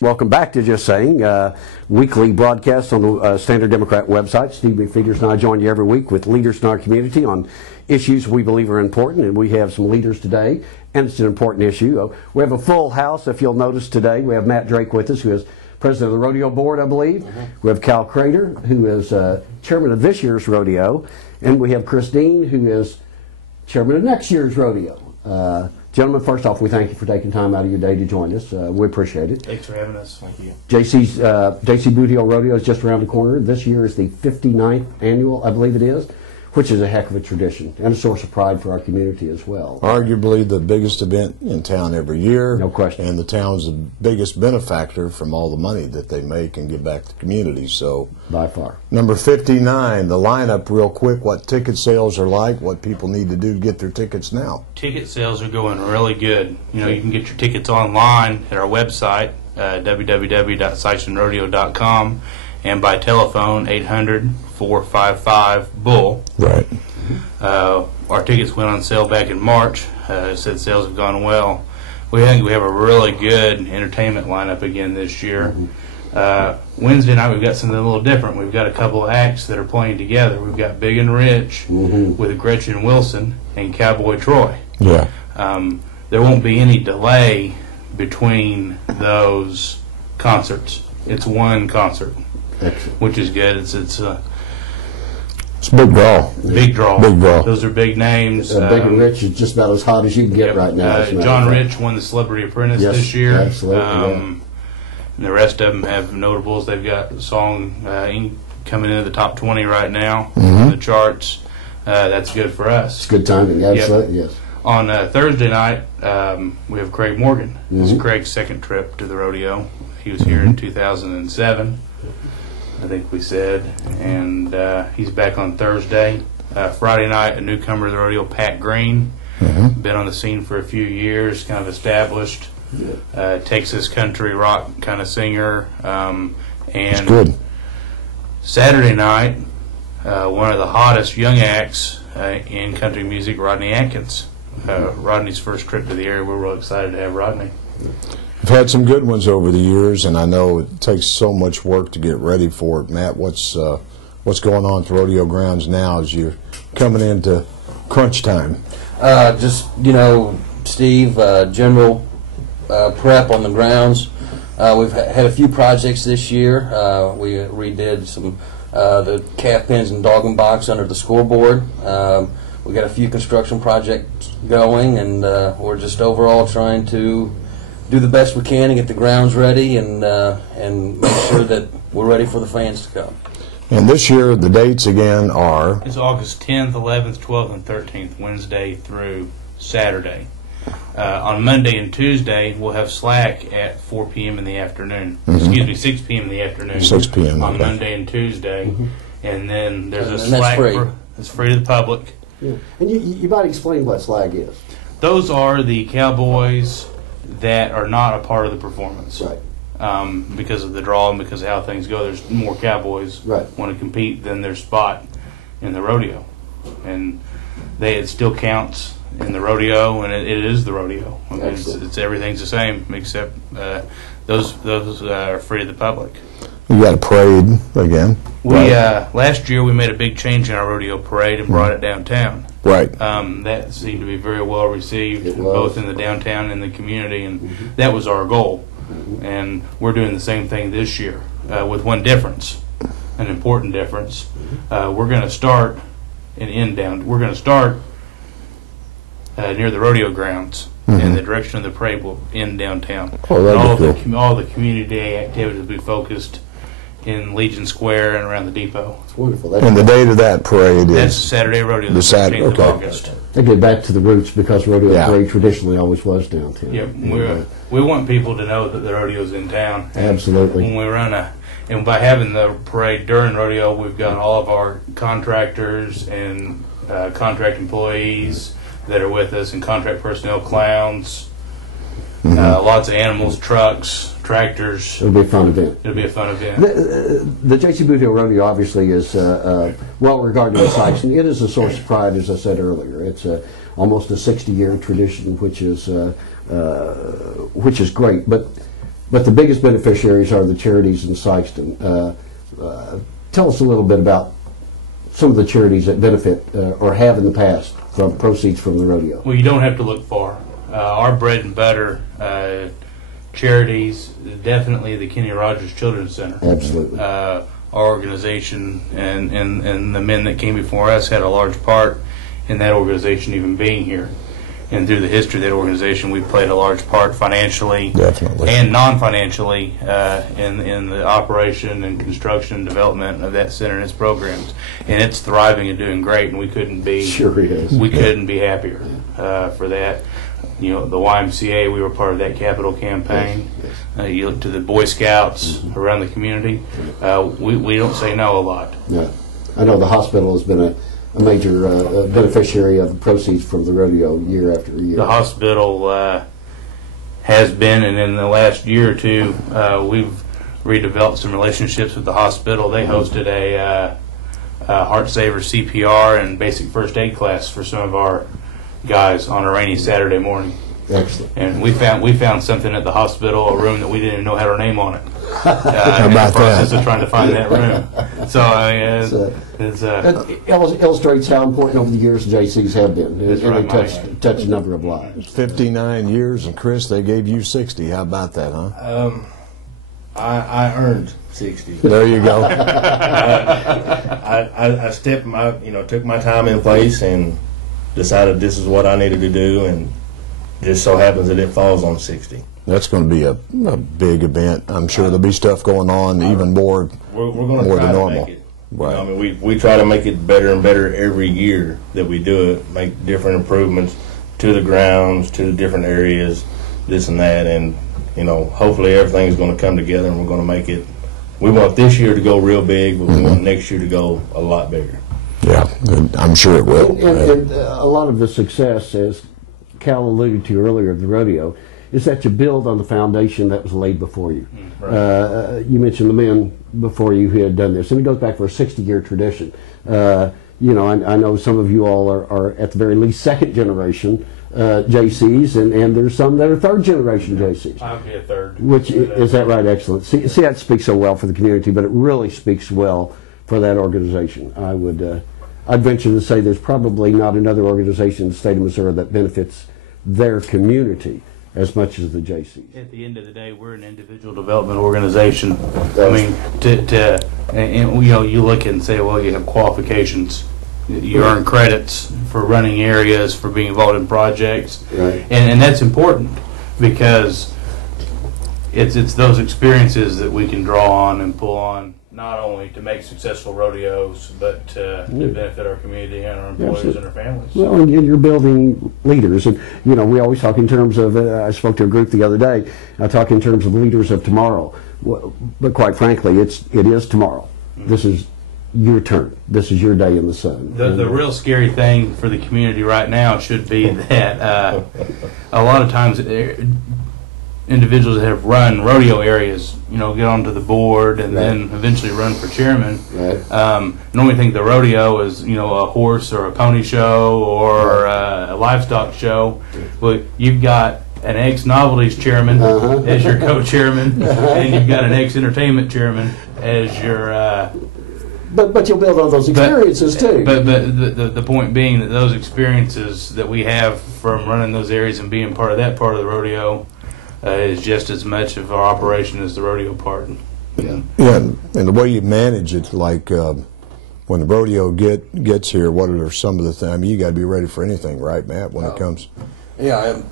Welcome back to Just Saying, weekly broadcast on the Standard Democrat website. Steve McFeeters and I join you every week with leaders in our community on issues we believe are important, and we have some leaders today, and it's an important issue. We have a full house, if you'll notice today. We have Matt Drake with us, who is president of the rodeo board, I believe. We have Cal Crater, who is chairman of this year's rodeo, and we have Chris Dean, who is chairman of next year's rodeo. Gentlemen, first off, we thank you for taking time out of your day to join us. We appreciate it. Thanks for having us. Thank you. JC Boot Hill Rodeo is just around the corner. This year is the 59th annual, I believe it is, which is a heck of a tradition and a source of pride for our community as well. Arguably the biggest event in town every year. No question. And the town's the biggest benefactor from all the money that they make and give back to the community. So, by far. Number 59, the lineup real quick, what ticket sales are like, what people need to do to get their tickets now. Ticket sales are going really good. You know, you can get your tickets online at our website, www.sysonrodeo.com, and by telephone, 800-455-BULL. Right. Our tickets went on sale back in March. Said sales have gone well. We think we have a really good entertainment lineup again this year. Wednesday night we've got something a little different. We've got a couple of acts that are playing together. We've got Big and Rich with Gretchen Wilson and Cowboy Troy. Yeah. There won't be any delay between those concerts. It's one concert. Excellent. Which is good. It's a big draw. Big draw. Big draw. Those are big names. Big and Rich is just about as hot as you can get right now. John Rich won the Celebrity Apprentice this year. Absolutely. And the rest of them have notables. They've got a song coming into the top 20 right now in the charts. That's good for us. It's good timing. Absolutely. Yes. On Thursday night, we have Craig Morgan. This is Craig's second trip to the rodeo. He was here in 2007. I think we said, and he's back on Thursday. Friday night, a newcomer to the rodeo, Pat Green, been on the scene for a few years, kind of established, Texas country rock kind of singer. And good. Saturday night, one of the hottest young acts in country music, Rodney Atkins. Rodney's first trip to the area. We're real excited to have Rodney. We've had some good ones over the years, and I know it takes so much work to get ready for it. Matt, what's going on at the rodeo grounds now as you're coming into crunch time? Just, Steve, general prep on the grounds. We've had a few projects this year. We redid some the calf pens and dog and box under the scoreboard. We got a few construction projects going, and we're just overall trying to do the best we can and get the grounds ready and make sure that we're ready for the fans to come. And this year, the dates again are? It's August 10th, 11th, 12th, and 13th, Wednesday through Saturday. On Monday and Tuesday, we'll have slack at 4 p.m. in the afternoon. Excuse me, 6 p.m. in the afternoon. 6 p.m. On okay. Monday and Tuesday. And then there's a slack. It's free to the public. Yeah. And you might explain what slag is. Those are the cowboys that are not a part of the performance. Right. Because of the draw and because of how things go, there's more cowboys want to compete than their spot in the rodeo. And it still counts in the rodeo, and it is the rodeo. I mean, it's everything's the same except those are free to the public. You got a parade again. We last year we made a big change in our rodeo parade and brought it downtown. Right. That seemed to be very well received, both in the downtown and the community, and that was our goal. And we're doing the same thing this year with one difference, an important difference. We're going to start and end down. We're going to start near the rodeo grounds, and the direction of the parade will end downtown. Oh, that'd be cool. All the community day activities will be focused in Legion Square and around the depot. It's wonderful. And the date of that parade That's is? Saturday rodeo, the 13th of okay. August. They get back to the roots because rodeo parade traditionally always was downtown. Yep, we want people to know that the rodeo's in town. Absolutely. When we run and by having the parade during rodeo, we've got all of our contractors and contract employees that are with us, and contract personnel, clowns, lots of animals, trucks, tractors. It'll be a fun event. It'll be a fun event. The J.C. Boot Hill Rodeo obviously is well regarded in Sykes. It is a source of pride, as I said earlier. It's almost a 60-year tradition, which is great. But but the biggest beneficiaries are the charities in Sikeston. Tell us a little bit about some of the charities that benefit or have in the past from proceeds from the rodeo. Well, you don't have to look far. Our bread and butter charities, definitely the Kenny Rogers Children's Center. Absolutely. Our organization and the men that came before us had a large part in that organization even being here. And through the history of that organization, we played a large part financially Definitely. and non-financially in the operation and construction and development of that center and its programs. And it's thriving and doing great, and we couldn't be Sure is. we couldn't be happier for that. You know, the YMCA, we were part of that capital campaign. You look to the Boy Scouts around the community. We don't say no a lot. Yeah. I know the hospital has been a major beneficiary of the proceeds from the rodeo year after year. The hospital has been, and in the last year or two, we've redeveloped some relationships with the hospital. They hosted a Heart Saver CPR and basic first aid class for some of our guys on a rainy Saturday morning. Excellent. And we found something at the hospital, a room that we didn't even know had our name on it. How in about the process that? of trying to find that room. So I mean, It illustrates how important over the years JCs have been. That's And right, they Mike. touch a number of lives. 59 years, and Chris, they gave you 60. How about that, huh? I earned 60. There you go. I stepped my, took my time in place and decided this is what I needed to do, and just so happens that it falls on 60. That's going to be a big event. I'm sure there'll be stuff going on, even more. We're going to More try than to normal. make it. Right. I mean, we try to make it better and better every year that we do it. Make different improvements to the grounds, to the different areas, this and that, and hopefully everything's going to come together, and we're going to make it. We want this year to go real big, but we want next year to go a lot bigger. Yeah, I'm sure it will. And a lot of the success, as Cal alluded to earlier of the rodeo, is that you build on the foundation that was laid before you. You mentioned the men before you who had done this, and it goes back for a 60-year tradition. I know some of you all are at the very least second generation JCs, and there's some that are third generation JCs. I'll be a third. Which is that right? Excellent. See, that speaks so well for the community, but it really speaks well for that organization. I'd venture to say there's probably not another organization in the state of Missouri that benefits their community as much as the JCs. At the end of the day, we're an individual development organization. I mean, you look and say, well, you have qualifications. You earn credits for running areas, for being involved in projects, Right. and that's important because it's those experiences that we can draw on and pull on, not only to make successful rodeos, but to benefit our community and our employees and our families. Well, and you're building leaders, and we always talk in terms of. I spoke to a group the other day. I talk in terms of leaders of tomorrow, but quite frankly, it is tomorrow. This is your turn. This is your day in the sun. The real scary thing for the community right now should be that a lot of times individuals that have run rodeo areas, get onto the board and then eventually run for chairman. Right. Normally think the rodeo is, a horse or a pony show or a livestock show. Well, you've got an ex-novelties chairman as your co-chairman, and you've got an ex-entertainment chairman as your. But you'll build on those experiences too. But the point being that those experiences that we have from running those areas and being part of that part of the rodeo is just as much of our operation as the rodeo part. Yeah, and the way you manage it, like when the rodeo gets here, what are some of the things? I mean, you got to be ready for anything, right, Matt? When it comes. Yeah,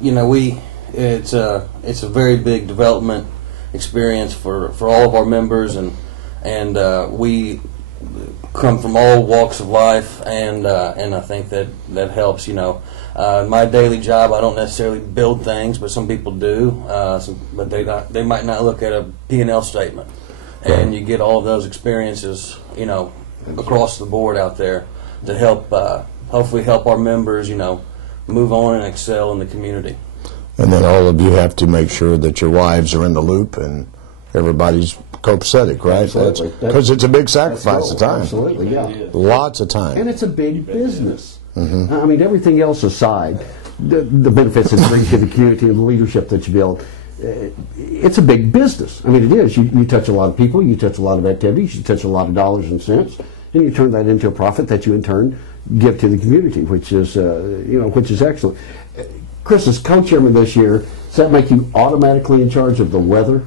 it's a very big development experience for all of our members, and we come from all walks of life, and I think that helps. My daily job, I don't necessarily build things, but some people do. But they might not look at a P&L statement, and you get all of those experiences, across the board out there to help, hopefully help our members, move on and excel in the community. And then all of you have to make sure that your wives are in the loop and everybody's copacetic, right? Absolutely. Because it's a big sacrifice of time. Absolutely, yeah. Lots of time. And it's a big business. I mean, everything else aside, the benefits it brings to the community and the leadership that you build, it's a big business. I mean, it is. You touch a lot of people, you touch a lot of activities, you touch a lot of dollars and cents, and you turn that into a profit that you in turn give to the community, which is which is excellent. Chris, as co-chairman this year, does that make you automatically in charge of the weather?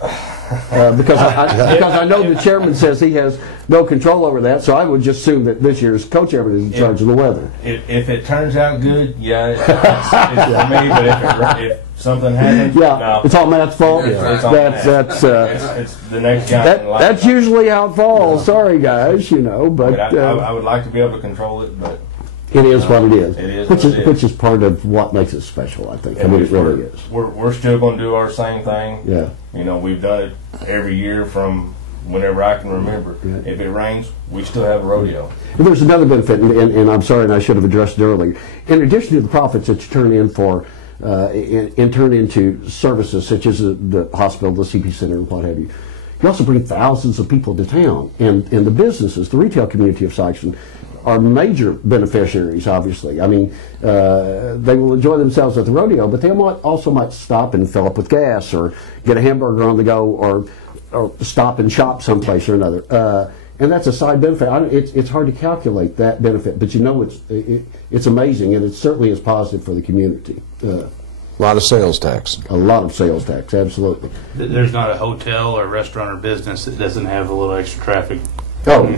Because I know the chairman says he has no control over that, so I would just assume that this year's co-chairman is in charge of the weather. If it turns out good, yeah, it's for me. But if something happens, no. It's all Matt's fault. It's all Matt. It's the next guy. That's usually how it falls. Sorry, guys, but I would like to be able to control it, but it is what it is. It is which is part of what makes it special, I think. I mean, it really is. We're still going to do our same thing. Yeah. We've done it every year from whenever I can remember. Yeah. If it rains, we still have a rodeo. And there's another benefit, and I'm sorry, and I should have addressed it earlier. In addition to the profits that you turn in for, and turn into services such as the hospital, the CP Center, and what have you, you also bring thousands of people to town, and the businesses, the retail community of Sikeston, are major beneficiaries, obviously. I mean, they will enjoy themselves at the rodeo, but they also might stop and fill up with gas or get a hamburger on the go or stop and shop someplace or another. And that's a side benefit. It's hard to calculate that benefit, but it's amazing, and it certainly is positive for the community. A lot of sales tax. A lot of sales tax, absolutely. There's not a hotel or restaurant or business that doesn't have a little extra traffic. Oh,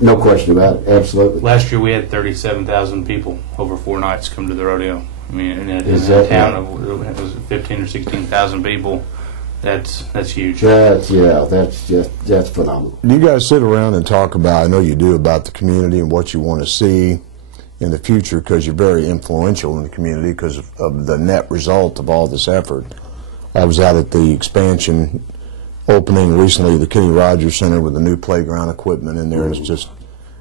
no question about it, absolutely. Last year we had 37,000 people over 4 nights come to the rodeo. I mean, in a town of 15 or 16,000 people, that's huge. That's phenomenal. Do you guys sit around and talk about, I know you do, about the community and what you want to see in the future, because you're very influential in the community because of the net result of all this effort? I was out at the expansion opening recently, the Kenny Rogers Center, with the new playground equipment in there. It's just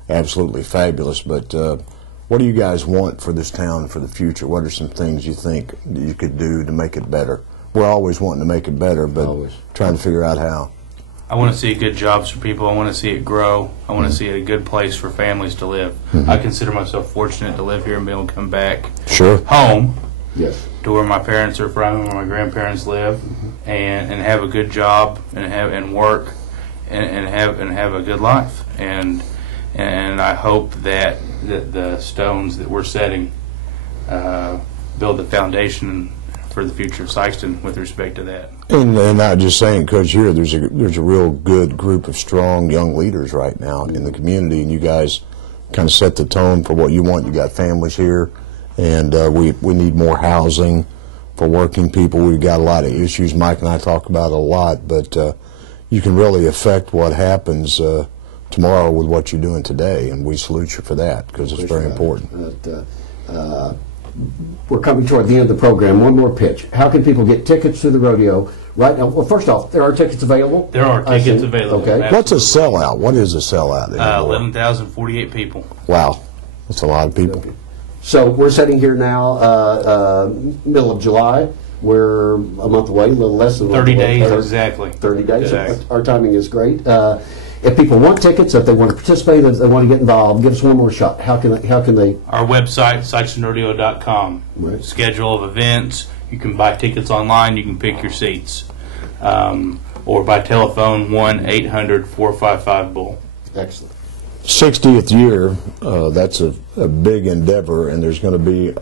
absolutely fabulous. But what do you guys want for this town for the future? What are some things you think you could do to make it better? We're always wanting to make it better, but trying to figure out how. I want to see good jobs for people. I want to see it grow. I want to see it a good place for families to live. I consider myself fortunate to live here and be able to come back home. Yes. To where my parents are from, where my grandparents live, and have a good job and work and have a good life. And I hope that the stones that we're setting build the foundation for the future of Sikeston with respect to that. And not just saying, Coach, here there's a real good group of strong young leaders right now in the community, and you guys kind of set the tone for what you want. You got families here. And we need more housing for working people. We've got a lot of issues. Mike and I talk about it a lot, but you can really affect what happens tomorrow with what you're doing today, and we salute you for that because it's very important. We're coming toward the end of the program. One more pitch. How can people get tickets to the rodeo right now? Well, first off, there are tickets available. There are tickets available. Okay. Absolutely. What's a sellout? What is a sellout? 11,048 people. Wow. That's a lot of people. So we're sitting here now, middle of July. We're a month away, a little less than 30 days, exactly. 30 days. So our timing is great. If people want tickets, if they want to participate, if they want to get involved, give us one more shot. How can they? Our website, SikestonRodeo.com. Right. Schedule of events. You can buy tickets online. You can pick your seats. Or by telephone, 1-800-455-BULL. Excellent. 60th year, that's a big endeavor, and there's going to be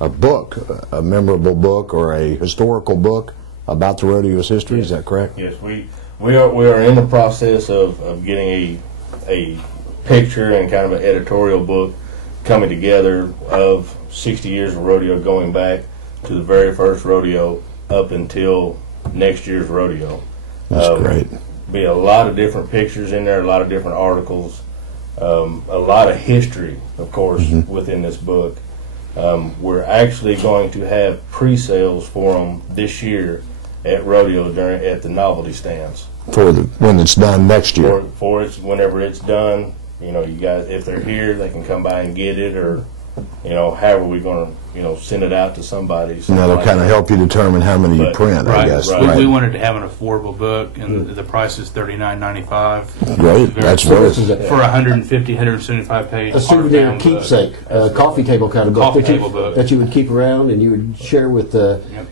a book, a memorable book or a historical book about the rodeo's history. Is that correct? Yes, we are in the process of getting a picture and kind of an editorial book coming together of 60 years of rodeo, going back to the very first rodeo up until next year's rodeo. That's great. Be a lot of different pictures in there, a lot of different articles. A lot of history, of course, within this book. We're actually going to have pre-sales for them this year at rodeo at the novelty stands. When it's done next year. Whenever it's done, you guys, if they're here, they can come by and get it, or however we're going to, send it out to somebody. And something that'll like kind of that. help you determine how many you But- print, I Right, guess. right. We wanted to have an affordable book, and the price is $39.95. Great, that's very, For 150, 175 page A souvenir hardbound book. keepsake, a coffee table kind of book, Coffee table book. that you would keep around and you would share with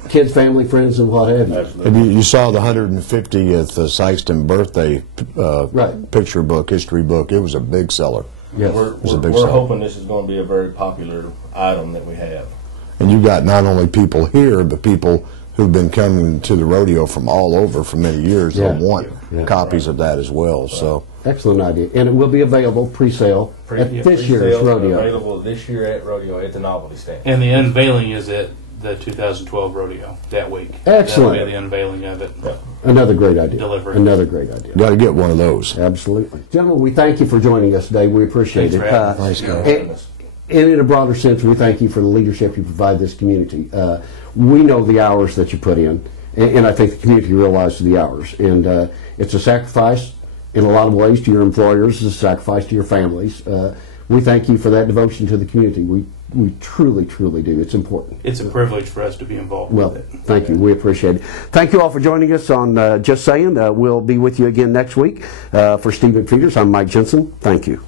kids, family, friends, and what have you. Absolutely. and you saw the 150th Sykeston birthday Right. picture book, history book. It was a big seller. Yes. was a big We're seller. hoping this is going to be a very popular item that we have. And you got not only people here, but people who've been coming to the rodeo from all over for many years. Yeah. They'll want Yeah. copies of that as well. So Excellent idea. And it will be available pre-sale at this year's Pre-sales are rodeo. available this year at rodeo at the novelty stand. And the unveiling is at the 2012 rodeo that week. Excellent. That'll be the unveiling of it. Another great idea. Delivery. Another great idea. got to get one of those. Absolutely. Gentlemen, we thank you for joining us today. We appreciate Thanks it. for having us. Thanks, guys. And in a broader sense, we thank you for the leadership you provide this community. We know the hours that you put in, and I think the community realizes the hours. And it's a sacrifice in a lot of ways to your employers, it's a sacrifice to your families. We thank you for that devotion to the community. We truly, truly do. It's important. It's a privilege for us to be involved Well, with it. thank you. We appreciate it. Thank you all for joining us on Just Saying. We'll be with you again next week. For Steve McPheeters, I'm Mike Jensen. Thank you.